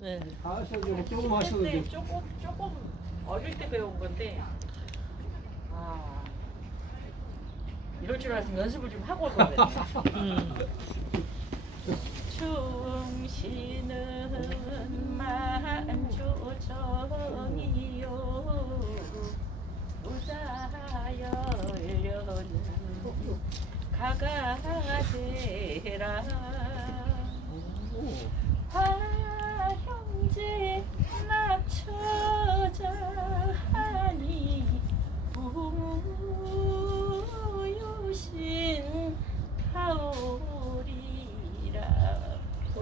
네. 다하셔 아, 아, 조금 하셔도 되고. 조금 조금 어릴 때 배운 건데. 아, 이럴 줄 알았으면 연습을 좀 하고 올거든충신은 음. 만조정이요 무사여 열가가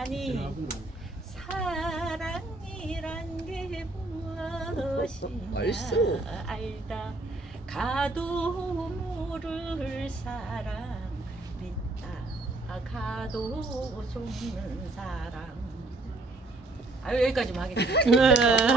아니 사랑이란 게 무엇이냐 알다 가도 모를 사랑 믿다 가도 속는 사랑 아 여기까지 하겠습